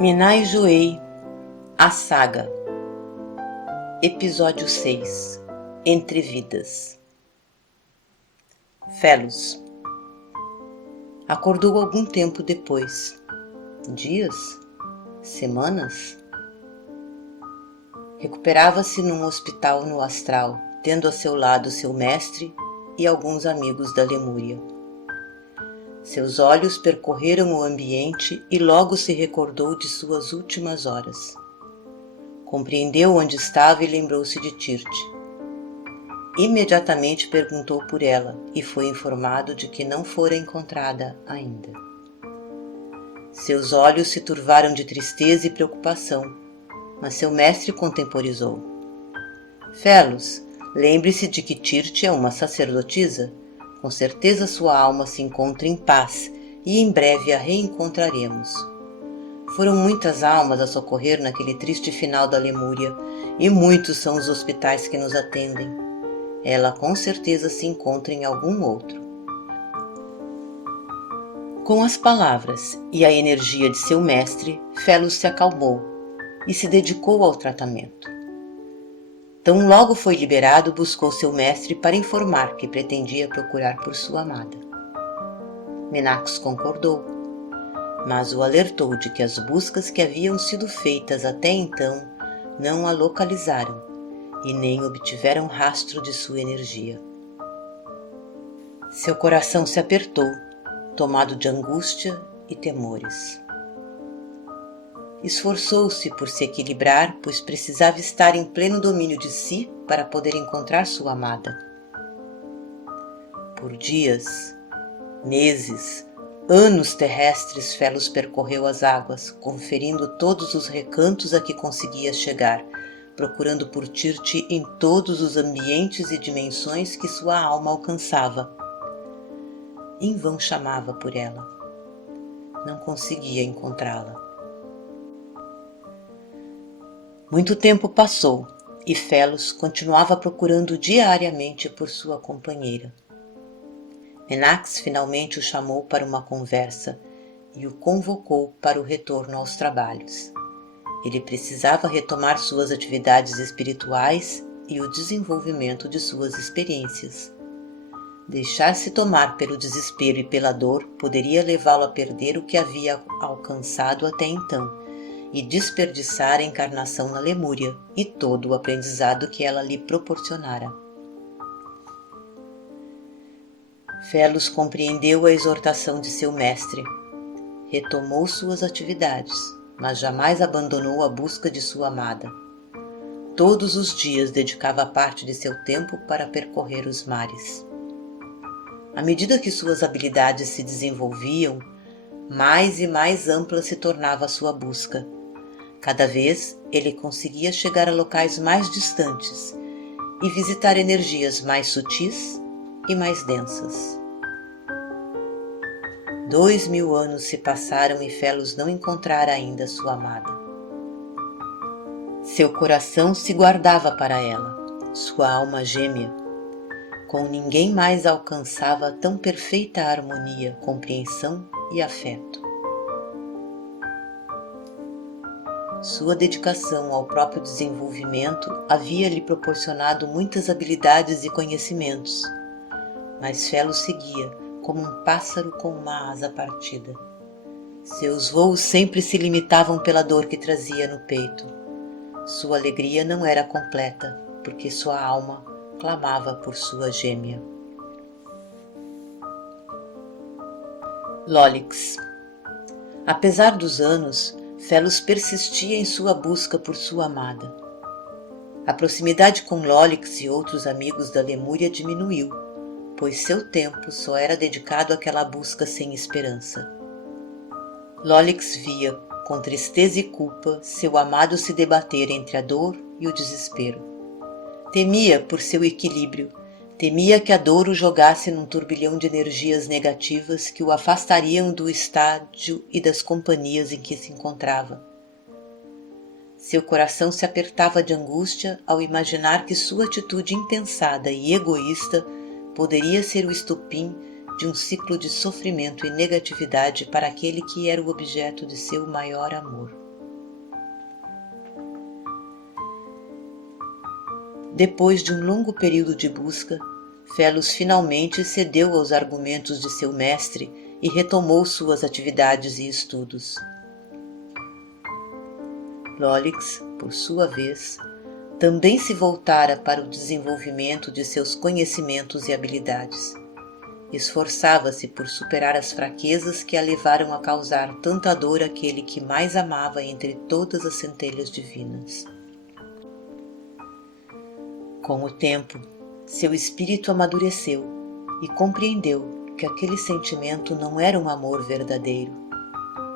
Minai Juei, a Saga. Episódio 6. Entre Vidas. Felos. Acordou algum tempo depois. Dias? Semanas? Recuperava-se num hospital no astral, tendo a seu lado seu mestre e alguns amigos da Lemúria. Seus olhos percorreram o ambiente e logo se recordou de suas últimas horas. Compreendeu onde estava e lembrou-se de Tirte. Imediatamente perguntou por ela e foi informado de que não fora encontrada ainda. Seus olhos se turvaram de tristeza e preocupação, mas seu mestre contemporizou. Felos, lembre-se de que Tirte é uma sacerdotisa. Com certeza sua alma se encontra em paz e em breve a reencontraremos. Foram muitas almas a socorrer naquele triste final da Lemúria e muitos são os hospitais que nos atendem. Ela com certeza se encontra em algum outro. Com as palavras e a energia de seu mestre, Felos se acalmou e se dedicou ao tratamento. Tão logo foi liberado, buscou seu mestre para informar que pretendia procurar por sua amada. Menax concordou, mas o alertou de que as buscas que haviam sido feitas até então não a localizaram e nem obtiveram rastro de sua energia. Seu coração se apertou, tomado de angústia e temores. Esforçou-se por se equilibrar, pois precisava estar em pleno domínio de si para poder encontrar sua amada. Por dias, meses, anos terrestres, Felos percorreu as águas, conferindo todos os recantos a que conseguia chegar, procurando por Tirte em todos os ambientes e dimensões que sua alma alcançava. Em vão chamava por ela. Não conseguia encontrá-la. Muito tempo passou e Felos continuava procurando diariamente por sua companheira. Menax finalmente o chamou para uma conversa e o convocou para o retorno aos trabalhos. Ele precisava retomar suas atividades espirituais e o desenvolvimento de suas experiências. Deixar-se tomar pelo desespero e pela dor poderia levá-lo a perder o que havia alcançado até então e desperdiçar a encarnação na Lemúria e todo o aprendizado que ela lhe proporcionara. Felos compreendeu a exortação de seu mestre. Retomou suas atividades, mas jamais abandonou a busca de sua amada. Todos os dias dedicava parte de seu tempo para percorrer os mares. À medida que suas habilidades se desenvolviam, mais e mais ampla se tornava a sua busca. Cada vez ele conseguia chegar a locais mais distantes e visitar energias mais sutis e mais densas. 2000 anos se passaram e Felos não encontrara ainda sua amada. Seu coração se guardava para ela, sua alma gêmea. Com ninguém mais alcançava tão perfeita harmonia, compreensão e afeto. Sua dedicação ao próprio desenvolvimento havia lhe proporcionado muitas habilidades e conhecimentos, mas Felos seguia como um pássaro com uma asa partida. Seus voos sempre se limitavam pela dor que trazia no peito. Sua alegria não era completa, porque sua alma clamava por sua gêmea. Lolix. Apesar dos anos, Felos persistia em sua busca por sua amada. A proximidade com Lolix e outros amigos da Lemúria diminuiu, pois seu tempo só era dedicado àquela busca sem esperança. Lolix via, com tristeza e culpa, seu amado se debater entre a dor e o desespero. Temia por seu equilíbrio, temia que a dor o jogasse num turbilhão de energias negativas que o afastariam do estádio e das companhias em que se encontrava. Seu coração se apertava de angústia ao imaginar que sua atitude impensada e egoísta poderia ser o estopim de um ciclo de sofrimento e negatividade para aquele que era o objeto de seu maior amor. Depois de um longo período de busca, Felos finalmente cedeu aos argumentos de seu mestre e retomou suas atividades e estudos. Lólix, por sua vez, também se voltara para o desenvolvimento de seus conhecimentos e habilidades. Esforçava-se por superar as fraquezas que a levaram a causar tanta dor àquele que mais amava entre todas as centelhas divinas. Com o tempo, seu espírito amadureceu e compreendeu que aquele sentimento não era um amor verdadeiro.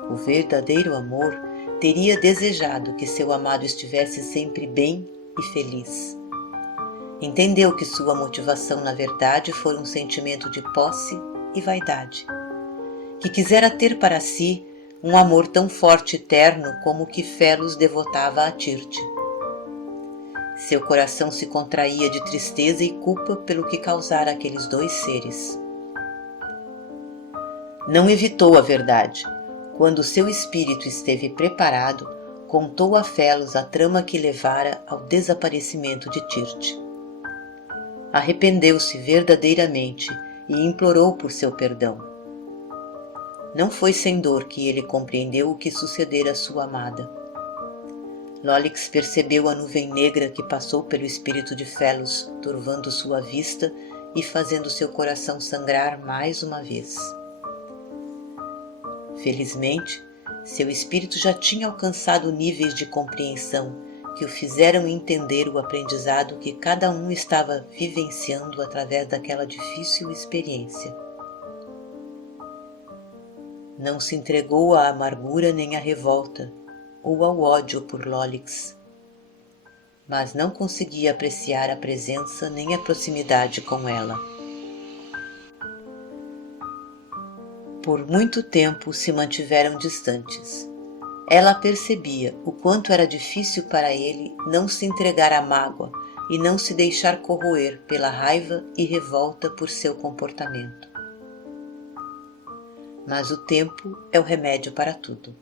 O verdadeiro amor teria desejado que seu amado estivesse sempre bem e feliz. Entendeu que sua motivação na verdade foi um sentimento de posse e vaidade, que quisera ter para si um amor tão forte e terno como o que Felos devotava a Tirte. Seu coração se contraía de tristeza e culpa pelo que causara aqueles dois seres. Não evitou a verdade. Quando seu espírito esteve preparado, contou a Felos a trama que levara ao desaparecimento de Tirte. Arrependeu-se verdadeiramente e implorou por seu perdão. Não foi sem dor que ele compreendeu o que sucedera à sua amada. Lólix percebeu a nuvem negra que passou pelo espírito de Felos, turvando sua vista e fazendo seu coração sangrar mais uma vez. Felizmente, seu espírito já tinha alcançado níveis de compreensão que o fizeram entender o aprendizado que cada um estava vivenciando através daquela difícil experiência. Não se entregou à amargura nem à revolta, ou ao ódio por Lólix, mas não conseguia apreciar a presença nem a proximidade com ela. Por muito tempo se mantiveram distantes. Ela percebia o quanto era difícil para ele não se entregar à mágoa e não se deixar corroer pela raiva e revolta por seu comportamento. Mas o tempo é o remédio para tudo.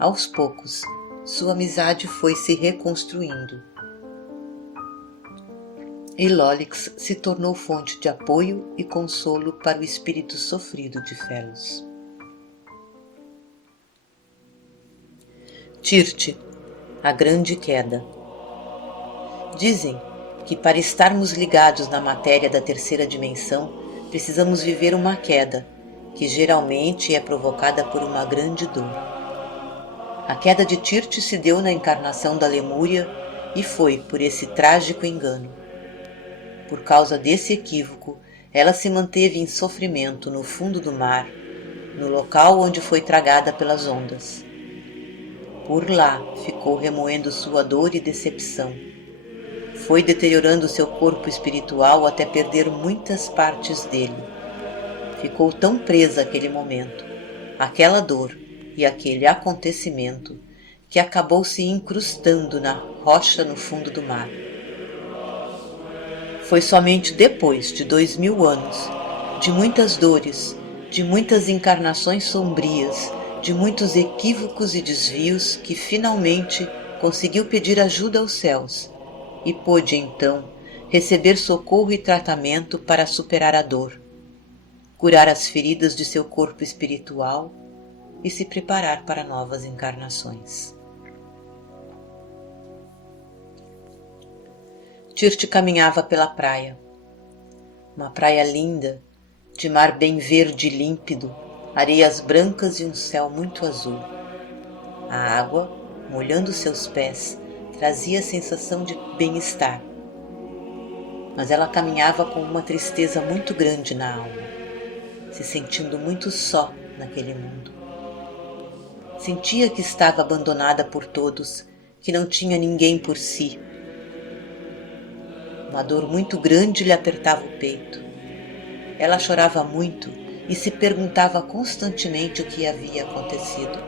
Aos poucos, sua amizade foi se reconstruindo. E Lólix se tornou fonte de apoio e consolo para o espírito sofrido de Felos. Tirte, a grande queda. Dizem que para estarmos ligados na matéria da terceira dimensão, precisamos viver uma queda, que geralmente é provocada por uma grande dor. A queda de Tirte se deu na encarnação da Lemúria e foi por esse trágico engano. Por causa desse equívoco, ela se manteve em sofrimento no fundo do mar, no local onde foi tragada pelas ondas. Por lá ficou remoendo sua dor e decepção. Foi deteriorando seu corpo espiritual até perder muitas partes dele. Ficou tão presa àquele momento, àquela dor e àquele acontecimento, que acabou se incrustando na rocha no fundo do mar. Foi somente depois de 2000 anos, de muitas dores, de muitas encarnações sombrias, de muitos equívocos e desvios, que finalmente conseguiu pedir ajuda aos céus e pôde então receber socorro e tratamento para superar a dor, curar as feridas de seu corpo espiritual e se preparar para novas encarnações. Tirte caminhava pela praia. Uma praia linda, de mar bem verde e límpido, areias brancas e um céu muito azul. A água, molhando seus pés, trazia a sensação de bem-estar. Mas ela caminhava com uma tristeza muito grande na alma, se sentindo muito só naquele mundo. Sentia que estava abandonada por todos, que não tinha ninguém por si. Uma dor muito grande lhe apertava o peito. Ela chorava muito e se perguntava constantemente o que havia acontecido.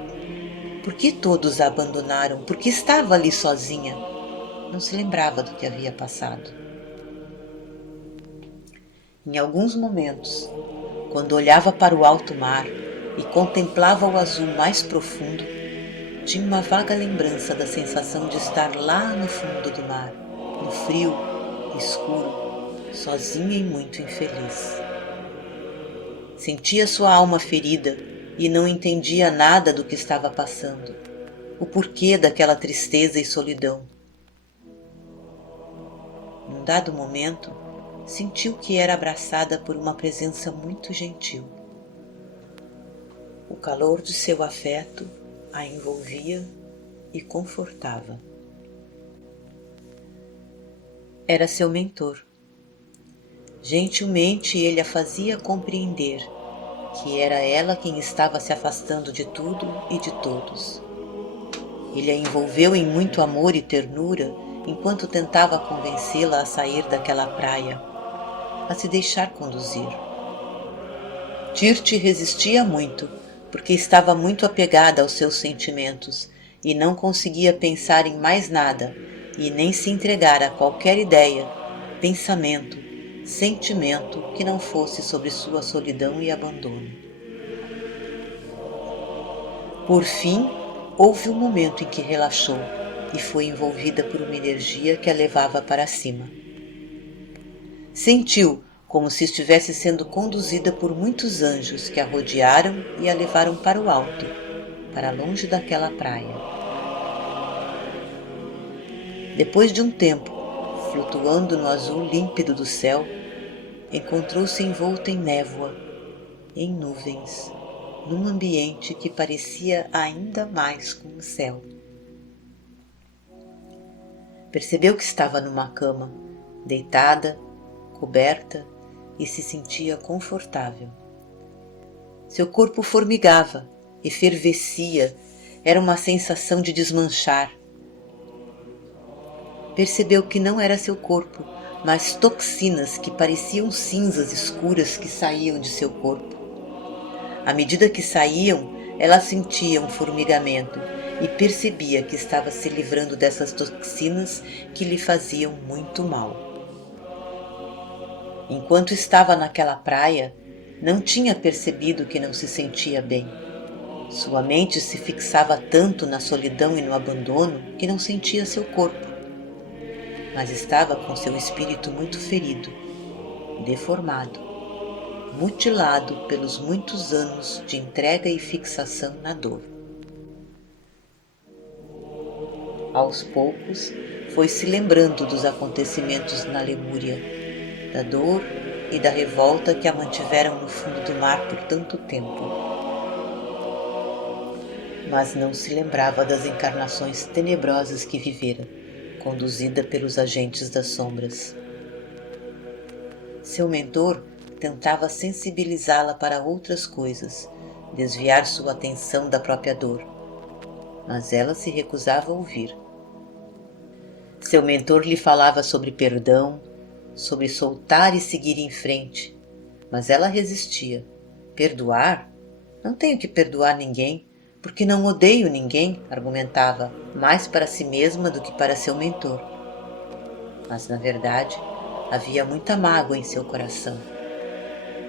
Por que todos a abandonaram? Por que estava ali sozinha? Não se lembrava do que havia passado. Em alguns momentos, quando olhava para o alto mar e contemplava o azul mais profundo, tinha uma vaga lembrança da sensação de estar lá no fundo do mar, no frio escuro, sozinha e muito infeliz. Sentia sua alma ferida e não entendia nada do que estava passando, o porquê daquela tristeza e solidão. Num dado momento, sentiu que era abraçada por uma presença muito gentil. O calor de seu afeto a envolvia e confortava. Era seu mentor. Gentilmente ele a fazia compreender que era ela quem estava se afastando de tudo e de todos. Ele a envolveu em muito amor e ternura enquanto tentava convencê-la a sair daquela praia, a se deixar conduzir. Tirte resistia muito, porque estava muito apegada aos seus sentimentos e não conseguia pensar em mais nada e nem se entregar a qualquer ideia, pensamento, sentimento que não fosse sobre sua solidão e abandono. Por fim, houve um momento em que relaxou e foi envolvida por uma energia que a levava para cima. Sentiu como se estivesse sendo conduzida por muitos anjos que a rodearam e a levaram para o alto, para longe daquela praia. Depois de um tempo, flutuando no azul límpido do céu, encontrou-se envolta em névoa, em nuvens, num ambiente que parecia ainda mais com o céu. Percebeu que estava numa cama, deitada, coberta, e se sentia confortável. Seu corpo formigava, efervescia, era uma sensação de desmanchar. Percebeu que não era seu corpo, mas toxinas que pareciam cinzas escuras que saíam de seu corpo. À medida que saíam, ela sentia um formigamento e percebia que estava se livrando dessas toxinas que lhe faziam muito mal. Enquanto estava naquela praia, não tinha percebido que não se sentia bem. Sua mente se fixava tanto na solidão e no abandono que não sentia seu corpo. Mas estava com seu espírito muito ferido, deformado, mutilado pelos muitos anos de entrega e fixação na dor. Aos poucos, foi se lembrando dos acontecimentos na Lemúria, da dor e da revolta que a mantiveram no fundo do mar por tanto tempo. Mas não se lembrava das encarnações tenebrosas que vivera, conduzida pelos agentes das sombras. Seu mentor tentava sensibilizá-la para outras coisas, desviar sua atenção da própria dor, mas ela se recusava a ouvir. Seu mentor lhe falava sobre perdão, sobre soltar e seguir em frente, mas ela resistia. Perdoar? Não tenho que perdoar ninguém, porque não odeio ninguém, argumentava, mais para si mesma do que para seu mentor. Mas, na verdade, havia muita mágoa em seu coração,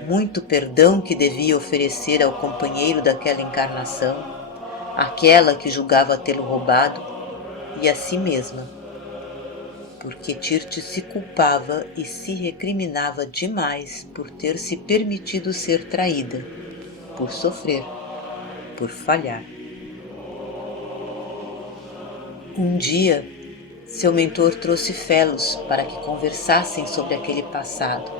muito perdão que devia oferecer ao companheiro daquela encarnação, àquela que julgava tê-lo roubado, e a si mesma, porque Tirte se culpava e se recriminava demais por ter se permitido ser traída, por sofrer, por falhar. Um dia, seu mentor trouxe Felos para que conversassem sobre aquele passado,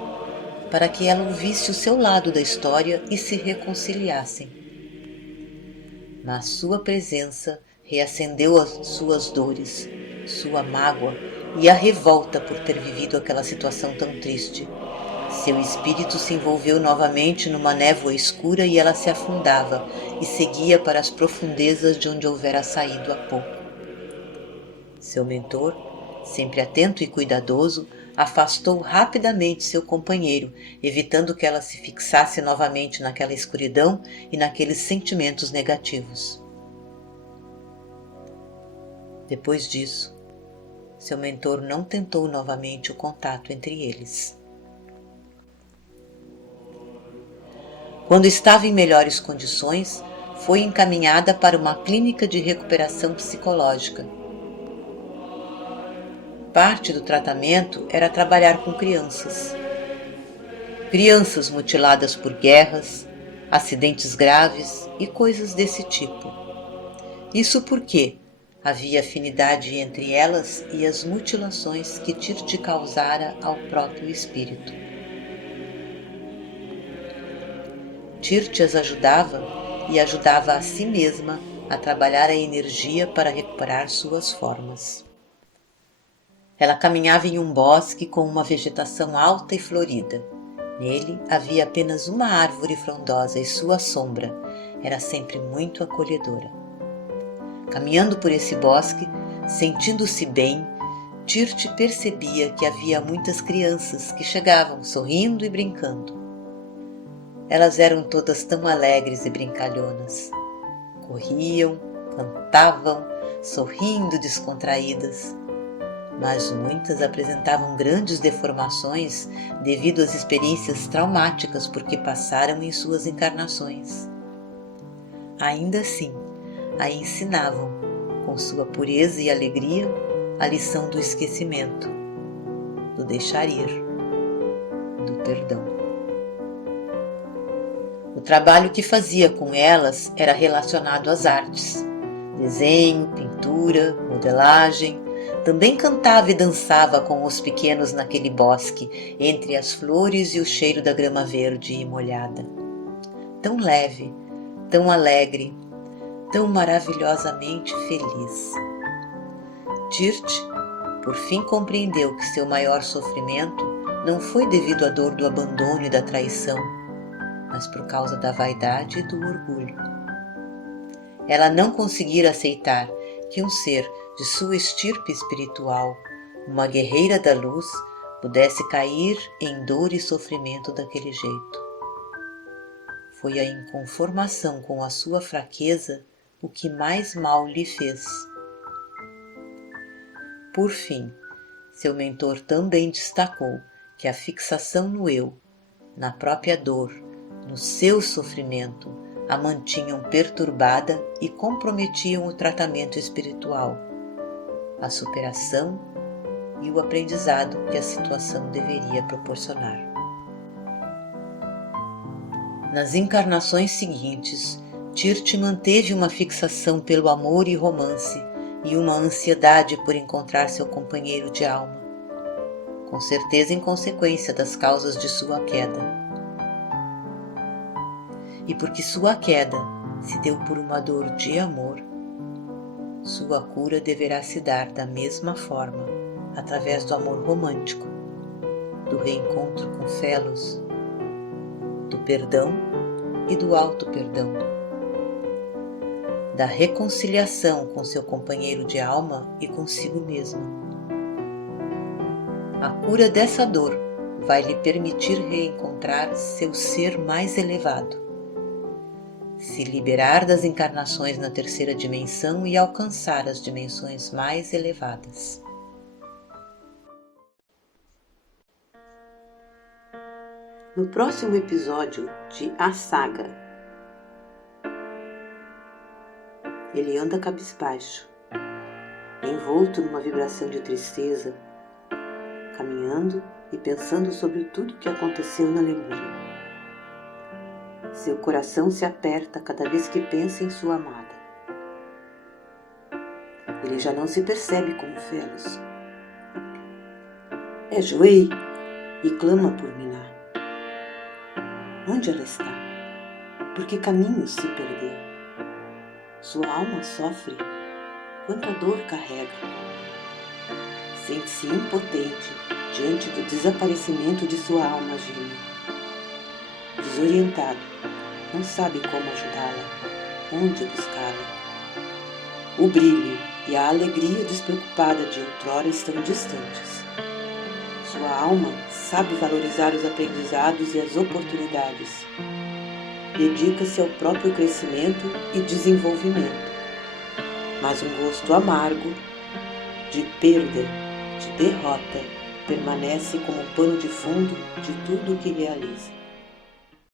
para que ela ouvisse o seu lado da história e se reconciliassem. Na sua presença, reacendeu as suas dores, sua mágoa e a revolta por ter vivido aquela situação tão triste. Seu espírito se envolveu novamente numa névoa escura e ela se afundava e seguia para as profundezas de onde houvera saído há pouco. Seu mentor, sempre atento e cuidadoso, afastou rapidamente seu companheiro, evitando que ela se fixasse novamente naquela escuridão e naqueles sentimentos negativos. Depois disso, seu mentor não tentou novamente o contato entre eles. Quando estava em melhores condições, foi encaminhada para uma clínica de recuperação psicológica. Parte do tratamento era trabalhar com crianças. Crianças mutiladas por guerras, acidentes graves e coisas desse tipo. Isso porque havia afinidade entre elas e as mutilações que Tirte causara ao próprio espírito. Tirte as ajudava e ajudava a si mesma a trabalhar a energia para recuperar suas formas. Ela caminhava em um bosque com uma vegetação alta e florida. Nele havia apenas uma árvore frondosa e sua sombra era sempre muito acolhedora. Caminhando por esse bosque, sentindo-se bem, Tirte percebia que havia muitas crianças que chegavam sorrindo e brincando. Elas eram todas tão alegres e brincalhonas. Corriam, cantavam, sorrindo descontraídas. Mas muitas apresentavam grandes deformações devido às experiências traumáticas por que passaram em suas encarnações. Ainda assim, a ensinavam, com sua pureza e alegria, a lição do esquecimento, do deixar ir, do perdão. O trabalho que fazia com elas era relacionado às artes, desenho, pintura, modelagem. Também cantava e dançava com os pequenos naquele bosque, entre as flores e o cheiro da grama verde e molhada. Tão leve, tão alegre, tão maravilhosamente feliz. Tirte, por fim, compreendeu que seu maior sofrimento não foi devido à dor do abandono e da traição, mas por causa da vaidade e do orgulho. Ela não conseguira aceitar que um ser de sua estirpe espiritual, uma guerreira da luz, pudesse cair em dor e sofrimento daquele jeito. Foi a inconformação com a sua fraqueza o que mais mal lhe fez. Por fim, seu mentor também destacou que a fixação no eu, na própria dor, no seu sofrimento, a mantinham perturbada e comprometiam o tratamento espiritual, a superação e o aprendizado que a situação deveria proporcionar. Nas encarnações seguintes, Tirte manteve uma fixação pelo amor e romance e uma ansiedade por encontrar seu companheiro de alma, com certeza em consequência das causas de sua queda. E porque sua queda se deu por uma dor de amor, sua cura deverá se dar da mesma forma, através do amor romântico, do reencontro com Felos, do perdão e do auto-perdão, da reconciliação com seu companheiro de alma e consigo mesma. A cura dessa dor vai lhe permitir reencontrar seu ser mais elevado, se liberar das encarnações na terceira dimensão e alcançar as dimensões mais elevadas. No próximo episódio de A Saga, ele anda cabisbaixo, envolto numa vibração de tristeza, caminhando e pensando sobre tudo o que aconteceu na Lemúria. Seu coração se aperta cada vez que pensa em sua amada. Ele já não se percebe como Felos. É Joei e clama por Miná. Onde ela está? Por que caminho se perdeu? Sua alma sofre, quanta dor carrega. Sente-se impotente diante do desaparecimento de sua alma gêmea. Desorientado, não sabe como ajudá-la, onde buscá-la. O brilho e a alegria despreocupada de outrora estão distantes. Sua alma sabe valorizar os aprendizados e as oportunidades. Dedica-se ao próprio crescimento e desenvolvimento, mas um gosto amargo de perda, de derrota, permanece como pano de fundo de tudo o que realiza.